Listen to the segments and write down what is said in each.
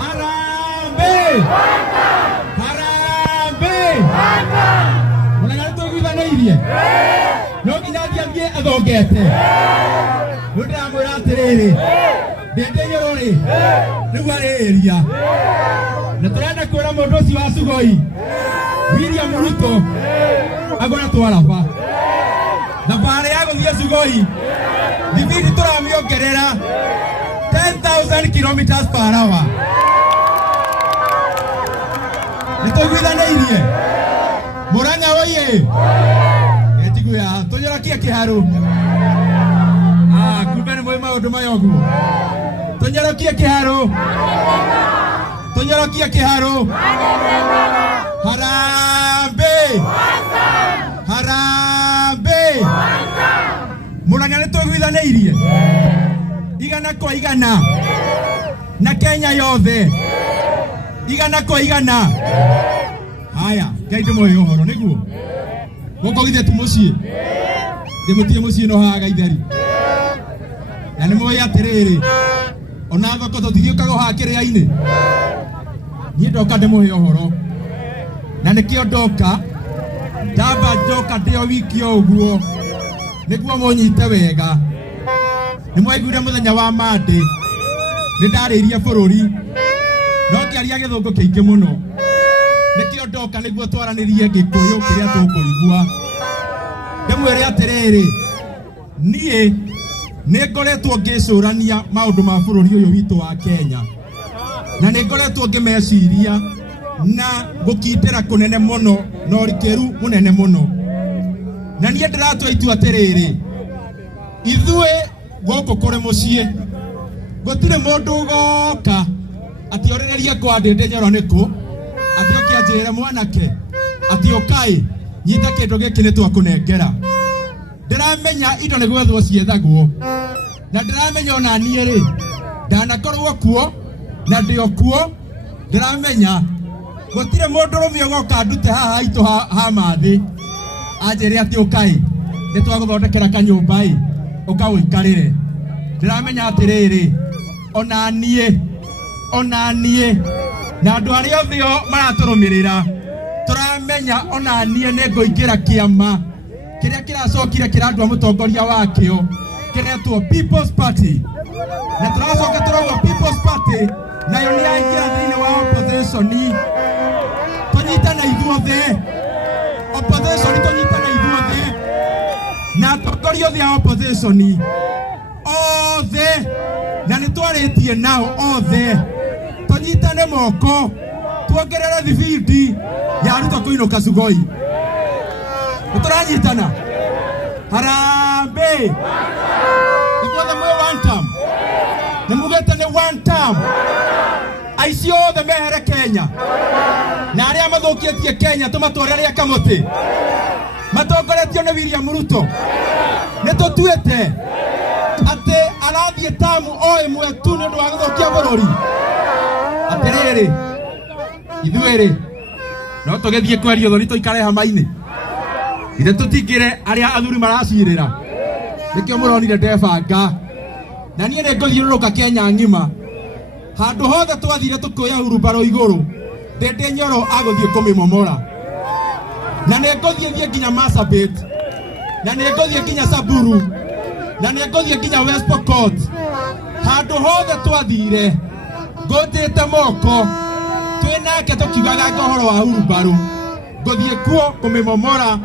Harambee! Harambee! Munang'ana twiguithanĩirie? No nginya athiĩ athongete. Rĩu ndĩramwĩra atĩrĩrĩ, Ndĩndĩ Nyoro rĩ, rĩu arĩĩria. Na tũrenda kwĩra mũndũ ũcio wa Sugoi, William Ruto, agora twaraba. Thabarĩ ya gũthiĩ Sugoi, thibindi tũramĩongerera 10,000 kilometers per hour. Nĩtũiguithanĩirie? Mũrang'a oye! Getiguya, tũnyorokie kĩharũ. Kumbe nĩ mũĩ maũndũ maya ũguo. Tũnyorokie kĩharũ. Tũnyorokie kĩharũ. Harambee! Harambee! Mũrang'a nĩtũiguithanĩirie? Igana kwa igana. Na Kenya yothe. Igana kwa igana. Haya, Ngai ndĩmũhe ũhoro nĩguo. Gũkũ githĩ ti mũciĩ. Gĩgũtirĩ mũciĩ no haga itheri. Na nĩ mũĩ atĩrĩrĩ, ona thoko tũtigĩũkaga haha kĩrĩa-inĩ. Niĩ ndoka ndĩmũhe ũhoro. Na nĩkĩo ndoka, ndamba njoka ndĩ o wiki o ũguo, nĩguo mũnyite wega. Nĩ mwaiguire mũthenya wa Monday nĩ ndarĩirie bũrũri, no ngĩaria gĩthũngũ kĩingĩ mũno. Nĩkĩo ndoka nĩguo twaranĩrie Gĩkũyũ kĩrĩa tũkũigua. Ndĩmwĩre atĩrĩrĩ, niĩ nĩngoretwo ngĩcũrania maũndũ ma bũrũri ũyũ witũ wa Kenya, na nĩngoretwo ngĩmeciria na gũkindĩra kũnene mũno na ũrikĩru mũnene mũno. Na niĩ ndĩratua itua atĩrĩrĩ, ithuĩ gũkũ kũrĩ mũciĩ gũtirĩ mũndũ ũgoka atĩ orĩrĩrie kwa Ndĩndĩ Nyoro nĩkũ, atĩ ũkĩanjĩrĩre mwanake atĩ ũkaĩ nyita kĩndũ gĩkĩ nĩtwakũnengera. Ndĩramenya indo nĩ gwethwo ciethagwo, na ndĩramenya ona niĩ rĩ ndanakorwo kuo na ndĩo kuo. Ndĩramenya gũtirĩ mũndũ rũmwe ũgoka ndute haha haitũ ha mathĩ anjĩre atĩ ũkaĩ nĩtwagũthondekera kanyũmba ũkawĩikarĩre. Ndĩramenya atĩrĩrĩ, ona niĩ na andũ arĩa othe maratũrũmĩrĩra tũramenya ona niĩ nĩngũingĩra kĩama kĩrĩa kĩracokire kĩrandua mũtongoria wakĩo kĩretwo People's Party. Na tũracoka tũrauga People's Party nayo nĩ yaingĩra thĩinĩ wa opposition. Tũnyitana ithuothe, opposition tũnyitana ithuothe, na atongoria othe a opposition othe, na nĩtwarĩtie nao othe tũnyitane moko tuongerere thibindi ya Ruto kũinũka Sugoi. Tũranyitana. Harambee! Ithuothe mwĩ one term. Nĩmugĩte nĩ one term. Aici othe mehere Kenya, na arĩa mathũkĩtie Kenya tũmatwarĩre kamũtĩ matongoretio nĩ William Ruto. Nĩtũtuĩte atĩ arathiĩ tamu o ĩmwe tu nĩ ũndũ wa gũthũkia bũrũri. Atĩrĩrĩ, ithuĩ no tũgĩthiĩ kweria ũthoni tũikare hama-inĩ. Ithe tũtingĩre arĩa athuri maracirĩra. Nĩkĩo mũronire ndebanga, na niĩ nĩngũthiũrũrũka Kenya ng'ima. Handũ hothe twathire tũkĩoya hurumbarũ igũrũ, Ndĩndĩ Nyoro agũthiĩ kũmĩmomora. Na nĩngũthiĩ nginya Marsabit, na nĩngũthiĩ nginya Samburu, na nĩngũthiĩ nginya West Pokot. Handũ hothe twathire ngũtĩte moko twĩnake tũkiugaga ũhoro wa hurumbarũ. Ngũthiĩ kuo kũmĩmomora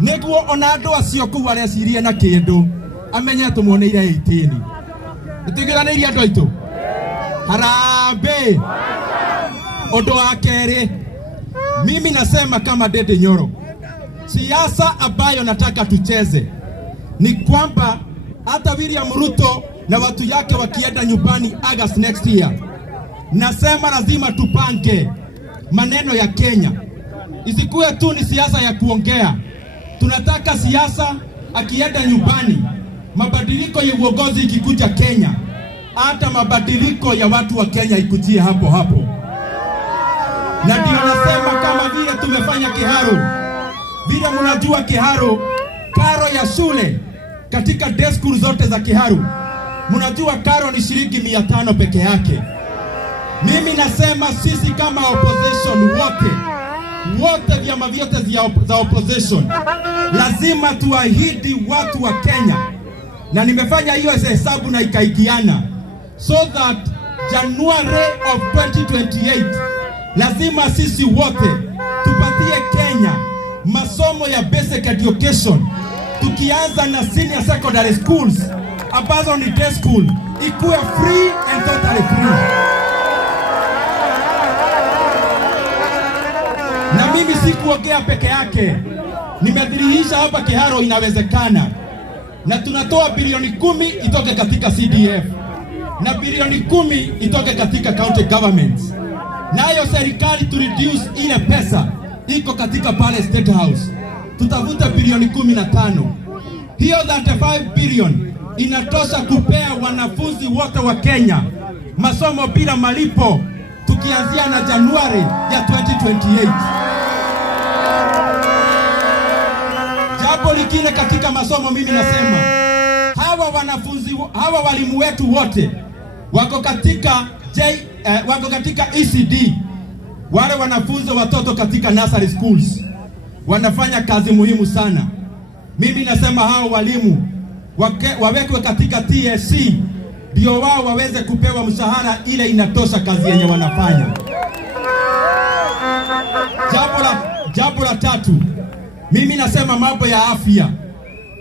nĩguo ona andũ acio kũu arecirie na kĩndũ amenye tũmuoneire 18. Nĩtũiguithanĩirie andũ aitũ? Harambee! Ũndũ wa kerĩ, mimi nasema kama Ndĩndĩ Nyoro, siasa ambayo nataka tucheze ni kwamba hata William Ruto na watu yake wakienda nyumbani August next year, nasema lazima tupange maneno ya Kenya. Isikuwe tu ni siasa ya kuongea. Tunataka siasa akienda nyumbani, mabadiliko ya uongozi ikikuja Kenya, hata mabadiliko ya watu wa Kenya ikujie hapo hapo. Na ndio nasema kama vile tumefanya Kiharu, vile mnajua Kiharu, karo ya shule katika day school zote za Kiharu, mnajua karo ni shilingi 500 peke yake. Mimi nasema sisi kama opposition wote vyama vyote za opposition lazima tuahidi watu wa Kenya, na nimefanya hiyo hesabu na ikaikiana, so that January of 2028 lazima sisi wote tupatie Kenya masomo ya basic education, tukianza na senior secondary schools ambazo ni day school, ikuwe free and totally free. Na mimi sikuongea peke yake, nimedhihirisha hapa Kiharo inawezekana, na tunatoa bilioni 10 itoke katika CDF na bilioni 10 itoke katika county governments, nayo serikali to reduce ile pesa iko katika pale State House, tutavuta bilioni 15. Hiyo 35 billion inatosha kupea wanafunzi wote wa Kenya masomo bila malipo, tukianzia na Januari ya 2028. Jambo lingine katika masomo, mimi nasema hawa walimu wetu wote wako katika ECD, wale wanafunzi watoto katika nursery schools wanafanya kazi muhimu sana. Mimi nasema hao walimu wawekwe katika TSC, ndio wao waweze kupewa mshahara ile inatosha kazi yenye wanafanya. Jambo la tatu, mimi nasema mambo ya afya.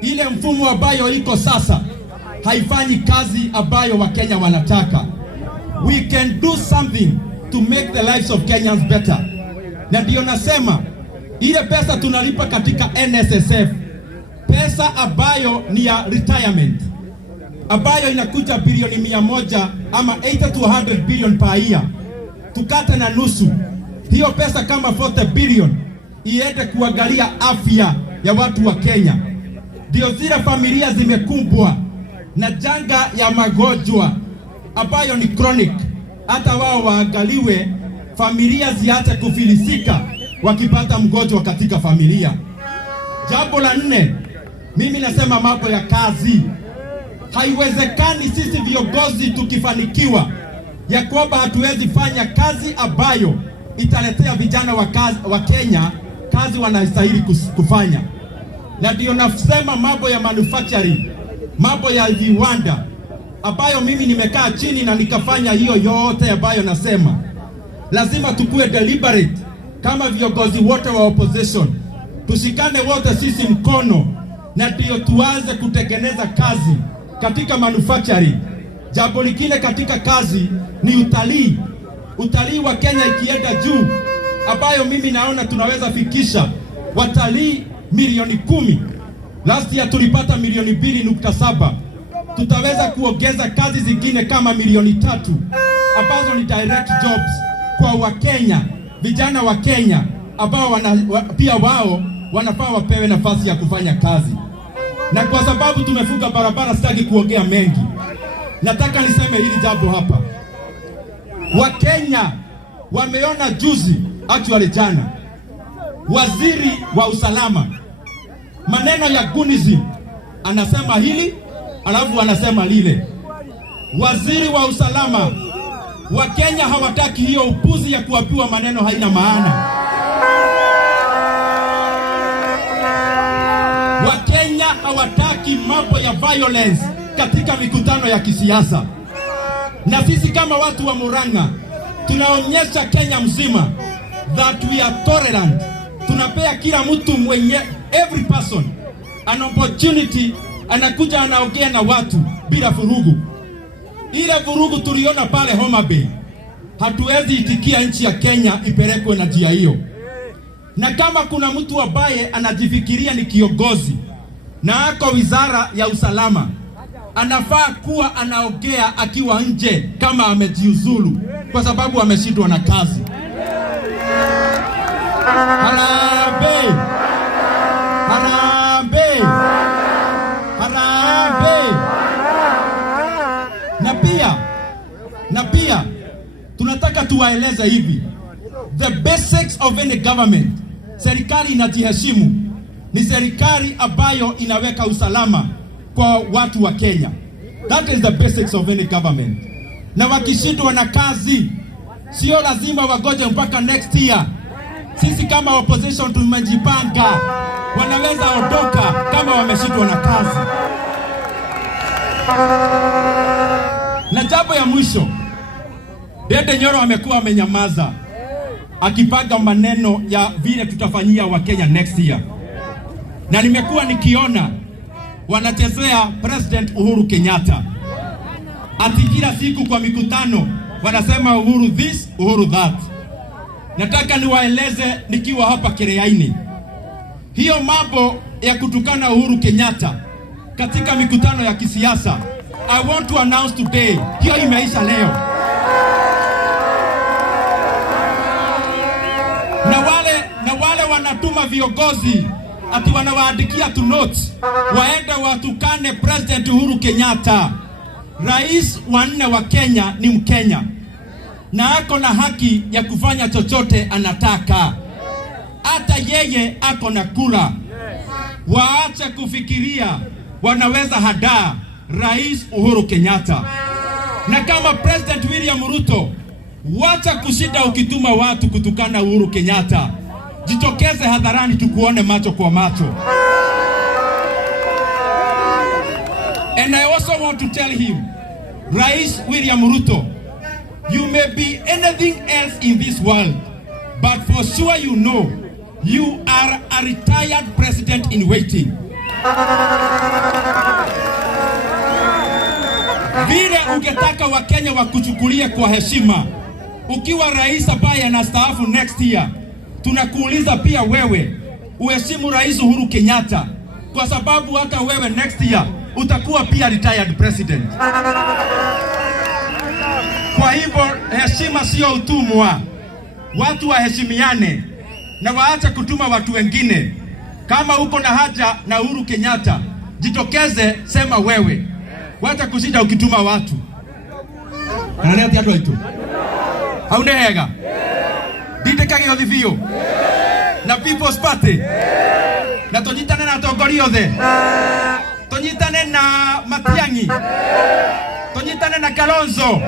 Ile mfumo ambayo iko sasa haifanyi kazi ambayo Wakenya wanataka. We can do something to make the lives of Kenyans better. Na ndio nasema ile pesa tunalipa katika NSSF, pesa ambayo ni ya retirement, ambayo inakuja bilioni 100 ama 80 to 100 billion per year, tukate na nusu hiyo pesa, kama 40 billion iende kuangalia afya ya watu wa Kenya. Ndio zile familia zimekumbwa na janga ya magonjwa ambayo ni chronic, hata wao waangaliwe, familia ziache kufilisika wakipata mgonjwa katika familia. Jambo la 4, mimi nasema mambo ya kazi. Haiwezekani sisi viongozi tukifanikiwa ya kwamba hatuwezi fanya kazi ambayo italetea vijana wa Kenya kazi wanastahili kufanya. Na ndio nasema mambo ya manufacturing, mambo ya viwanda ambayo mimi nimekaa chini na nikafanya hiyo yote ambayo nasema. Lazima tukue deliberate kama viongozi wote wa opposition, tushikane wote sisi mkono, na ndio tuanze kutengeneza kazi katika manufacturing. Jambo lingine katika kazi ni utalii. Utalii wa Kenya ikienda juu, ambayo mimi naona tunaweza fikisha watalii milioni 10. Last year tulipata milioni 2.7. Tutaweza kuongeza kazi zingine kama milioni 3 ambazo ni direct jobs kwa Wakenya, vijana wa Kenya ambao pia wao wanafaa wapewe nafasi ya kufanya kazi. Na kwa sababu tumefunga barabara, sitaki kuongea mengi, nataka niseme hili jambo hapa. Wakenya wameona juzi, actually jana, waziri wa usalama maneno ya gunizi anasema hili alafu anasema lile. Waziri wa usalama, Wakenya hawataki hiyo upuzi ya kuapiwa maneno haina maana. Wakenya hawataki mambo ya violence katika mikutano ya kisiasa. Na sisi kama watu wa Murang'a tunaonyesha Kenya mzima that we are tolerant. Tunapea kila mtu every person an opportunity, anakuja anaongea na watu bila vurugu. Ile vurugu tuliona pale Homa Bay, hatuwezi itikia nchi ya Kenya ipelekwe na njia hiyo. Na kama kuna mtu ambaye anajifikiria ni kiongozi na ako wizara ya usalama, anafaa kuwa anaongea akiwa nje kama amejiuzulu kwa sababu ameshindwa na kazi. Harambee! Harambee! Harambee! Na pia tunataka tuwaeleza hivi, the basics of any government, serikali inajiheshimu, ni serikali ambayo inaweka usalama kwa watu wa Kenya. That is the basics of any government. Na wakishindwa na kazi, sio lazima wagoje mpaka next year. Sisi kama opposition tumejipanga, wanaweza ondoka kama wameshindwa na kazi. Na jambo ya mwisho, Ndindi Nyoro amekuwa amenyamaza akipanga maneno ya vile tutafanyia Wakenya next year, na nimekuwa nikiona wanachezea President Uhuru Kenyatta. Ati kila siku kwa mikutano wanasema Uhuru this, Uhuru that. Nataka niwaeleze nikiwa hapa Kereaini, hiyo mambo ya kutukana Uhuru Kenyatta katika mikutano ya kisiasa, I want to announce today, hiyo imeisha leo. Na wale wanatuma viongozi ati wanawaandikia tu notes waende watukane President Uhuru Kenyatta. Rais wa 4 wa Kenya ni Mkenya na ako na haki ya kufanya chochote anataka. Hata yeye ako na kura. Waache kufikiria wanaweza hadaa Rais Uhuru Kenyatta. Na kama President William Ruto, wacha kushinda ukituma watu kutukana Uhuru Kenyatta. Jitokeze hadharani tukuone macho kwa macho. And I also want to tell him, Rais William Ruto, you may be anything else in this world, but for sure you know, you are a retired president in waiting. Vile ungetaka Wakenya wakuchukulie kwa heshima, ukiwa rais ambaye anastaafu next year, tunakuuliza pia wewe uheshimu Rais Uhuru Kenyatta, kwa sababu hata wewe next year utakuwa pia retired president. Kwa hivyo heshima sio utumwa. Watu waheshimiane na waache kutuma watu wengine. Kama uko na haja na Uhuru Kenyatta, jitokeze, sema wewe. Wacha kushinda ukituma watu. Anania ati atu itu. Haunehega. Ndinde kagio thivio. Na People's Party. Na tonyitane na atongoria othe. Tonyitane na Matiang'i. Tonyitane na Kalonzo.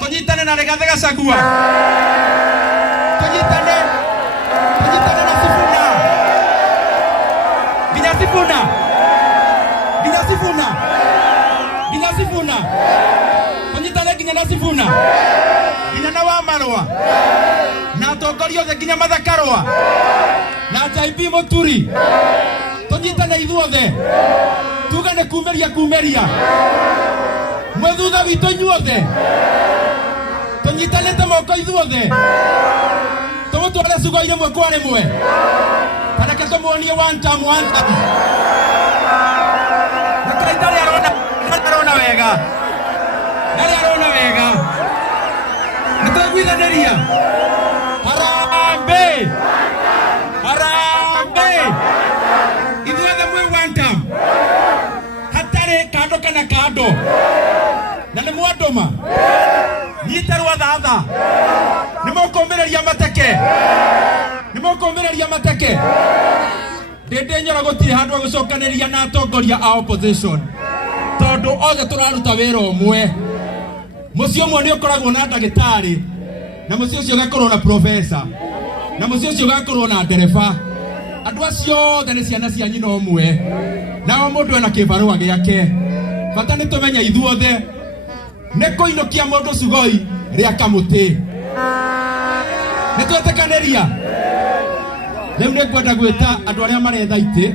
Tonyitane na Rigathi Gachagua. Tonyitane na Sifuna. Ginya Sifuna. Tonyitane ginya na Sifuna. Ginya na Wamarwa. Na atongoria othe ginya Mathakarwa. Na JB Muturi. Tonyitane ithuothe. Tugane kumeria. Mwethutha witũ inyuothe. Tũnyitanĩte moko ithuothe. Tũmũtware cugo ĩmwe kwa rĩmwe. Kana tũmuonie one time. Ndari arona wega. Nĩtũiguithanĩria. Harambee. Ithuothe mwĩ one time. Hatarĩ kando kana kando. Na nĩ mwandũma. Nyitarwa thatha. Nĩmũkũmĩrĩria mateke. Ndindi Nyoro gũtirĩ handũ ha gũcokanĩria na atongoria a opposition, tondũ othe tũraruta wĩra ũmwe. Mũciĩ ũmwe nĩ ũkoragwo na ndagĩtarĩ, na mũciĩ ũcio ũgakorwo na professor, na mũciĩ ũcio ũgakorwo na ndereba. Andũ acio othe nĩ ciana cia nyina ũmwe, na o mũndũ ena kĩbarũa gĩake. Bata nĩ tũmenya ithuothe nĩ kũinũkia mũndũ cugoi rĩa kamũtĩ. Nĩ twetĩkanĩria. Rĩu nĩ ngwenda gwĩta andũ arĩa maretha itĩ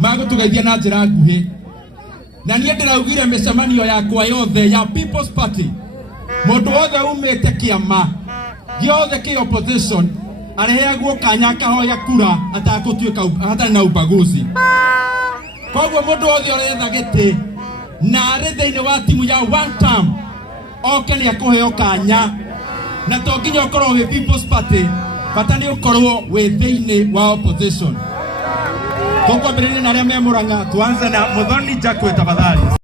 magũtũgeithia na njĩra nguhĩ. Na niĩ ndĩraugire mĩcemanio yakwa yothe ya People's Party, mũndũ wothe umĩte kĩama gĩothe kĩ opposition areheagwo kanya akahoya kura atakũtuĩka hatarĩ na ubaguzi. Koguo mũndũ wothe ũretha gĩtĩ na arĩ thĩinĩ wa timu ya one term, oke nĩ akũheo kanya. Na to nginya ũkorwo wĩ People's Party, bata nĩ ũkorwo wĩ thĩinĩ wa opposition. Koguo mbere-inĩ na arĩa me Mũrang'a, tuanze na Muthoni Njakwe tafadhali.